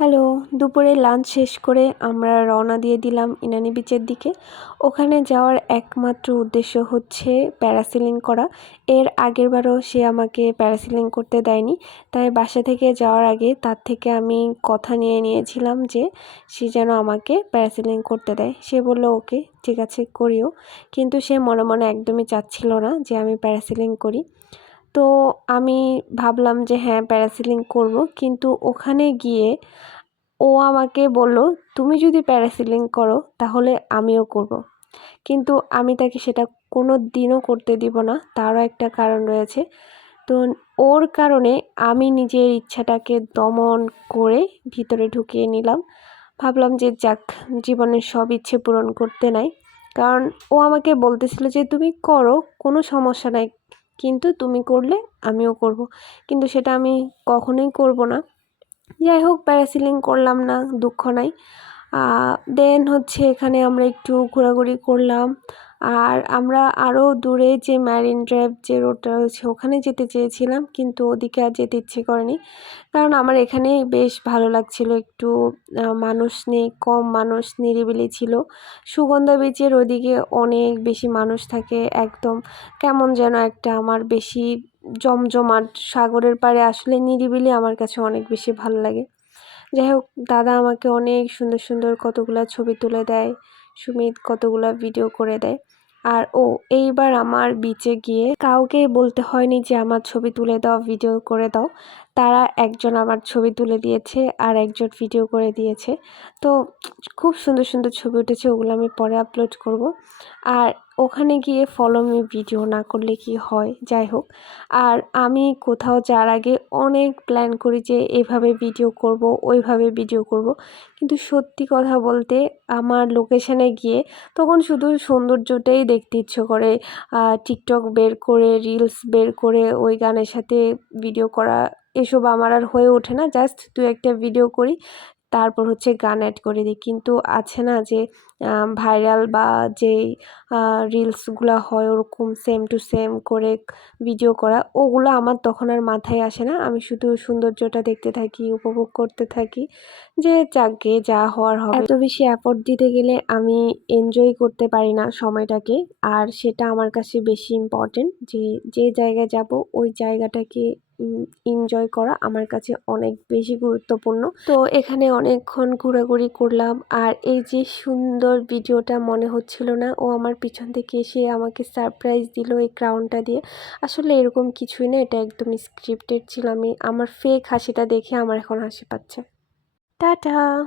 Hello, দুপুরে lunch শেষ করে আমরা রওনা দিয়ে দিলাম ইনানি বিচের দিকে। ওখানে যাওয়ার একমাত্র উদ্দেশ্য হচ্ছে প্যারাসিলিং করা। এর আগেরবারও সে আমাকে প্যারাসিলিং করতে দেয়নি, তাই বাসা থেকে যাওয়ার আগে তার থেকে আমি কথা নিয়ে নিয়েছিলাম যে সে যেন আমাকে প্যারাসিলিং করতে দেয়। সে বলল, ওকে, ঠিক আছে, করিও। কিন্তু সে মনে মনে একদমই চাচ্ছিল না যে আমি প্যারাসিলিং করি। তো আমি ভাবলাম যে হ্যাঁ প্যারাসিলিং করব। কিন্তু ওখানে গিয়ে ও আমাকে বলল, তুমি যদি প্যারাসিলিং করো, তাহলে আমিও করব। কিন্তু আমি তাকে সেটা কোনো দিনও করতে দিব না। তারও একটা কারণ রয়েছে। তো ওর কারণে আমি নিজের ইচ্ছাটাকে দমন করে ভিতরে ঢুকিয়ে নিলাম। ভাবলাম যে যাক, জীবনের সব ইচ্ছে পূরণ করতে নাই। কারণ ও আমাকে বলতেছিল যে, তুমি করো, কোনো সমস্যা নাই। কিন্তু তুমি করলে আমিও করব। কিন্তু সেটা আমি কখনোই করব না। যাই হোক প্যারাসিলিং করলাম না, দুঃখ নাই। দেন হচ্ছে এখানে আমরা একটু ঘোরাঘুরি করলাম। আর আমরা আরও দূরে যে ম্যারিন ড্রাইভ যে রোডটা রয়েছে, ওখানে যেতে চেয়েছিলাম, কিন্তু ওদিকে আর যেতে ইচ্ছে করেনি। কারণ আমার এখানে বেশ ভালো লাগছিল, একটু মানুষ নেই, কম মানুষ নিরিবিলি ছিল। সুগন্ধা বিচের ওদিকে অনেক বেশি মানুষ থাকে, একদম কেমন যেন একটা আমার বেশি জমজমাট সাগরের পাড়ে আসলে নিরিবিলি আমার কাছে অনেক বেশি ভালো লাগে। যাই হোক দাদা আমাকে অনেক সুন্দর সুন্দর কতগুলো ছবি তুলে দেয়, সুমিত কতগুলো ভিডিও করে দেয়। আর ও, এইবার আমার বিচে গিয়ে কাউকে বলতে হয়নি যে আমার ছবি তুলে দাও ভিডিও করে দাও। তারা একজন আমার ছবি তুলে দিয়েছে আর একজন ভিডিও করে দিয়েছে। তো খুব সুন্দর সুন্দর ছবি উঠেছে, ওগুলো আমি পরে আপলোড করব। আর ওখানে গিয়ে ফলো মি ভিডিও না করলে কি হয়? যাই হোক, আর আমি কোথাও যাওয়ার আগে অনেক প্ল্যান করি যে এভাবে ভিডিও করব, ওইভাবে ভিডিও করব। কিন্তু সত্যি কথা বলতে আমার লোকেশানে গিয়ে তখন শুধু সৌন্দর্যটাই দেখতে ইচ্ছে করে। টিকটক বের করে রিলস বের করে, ওই গানের সাথে ভিডিও করা, এসব আমার আর হয়ে ওঠে না। জাস্ট দু একটা ভিডিও করি। তারপর হচ্ছে গান অ্যাড করে দিই। কিন্তু আছে না যে ভাইরাল বা যেই রিলসগুলো হয় ওরকম সেম টু সেম করে ভিডিও করা, ওগুলো আমার তখন আর মাথায় আসে না। আমি শুধু সৌন্দর্যটা দেখতে থাকি, উপভোগ করতে থাকি, যে যাকে যা হওয়ার হবে। এত বেশি অ্যাফোর্ট দিতে গেলে আমি এনজয় করতে পারি না সময়টাকে। আর সেটা আমার কাছে বেশি ইম্পর্টেন্ট যে যে জায়গায় যাব, ওই জায়গাটাকে এনজয় করা আমার কাছে অনেক বেশি গুরুত্বপূর্ণ। তো এখানে অনেকক্ষণ ঘোরাঘুরি করলাম আর এই যে সুন্দর ভিডিওটা মনে হচ্ছিল না, ও আমার পিছন থেকে এসে আমাকে সারপ্রাইজ দিল এই ক্রাউনটা দিয়ে। আসলে এরকম কিছুই না, এটা একদম স্ক্রিপ্টেড ছিল। আমি, আমার ফেক হাসিটা দেখে আমার এখন হাসি পাচ্ছে। টাটা!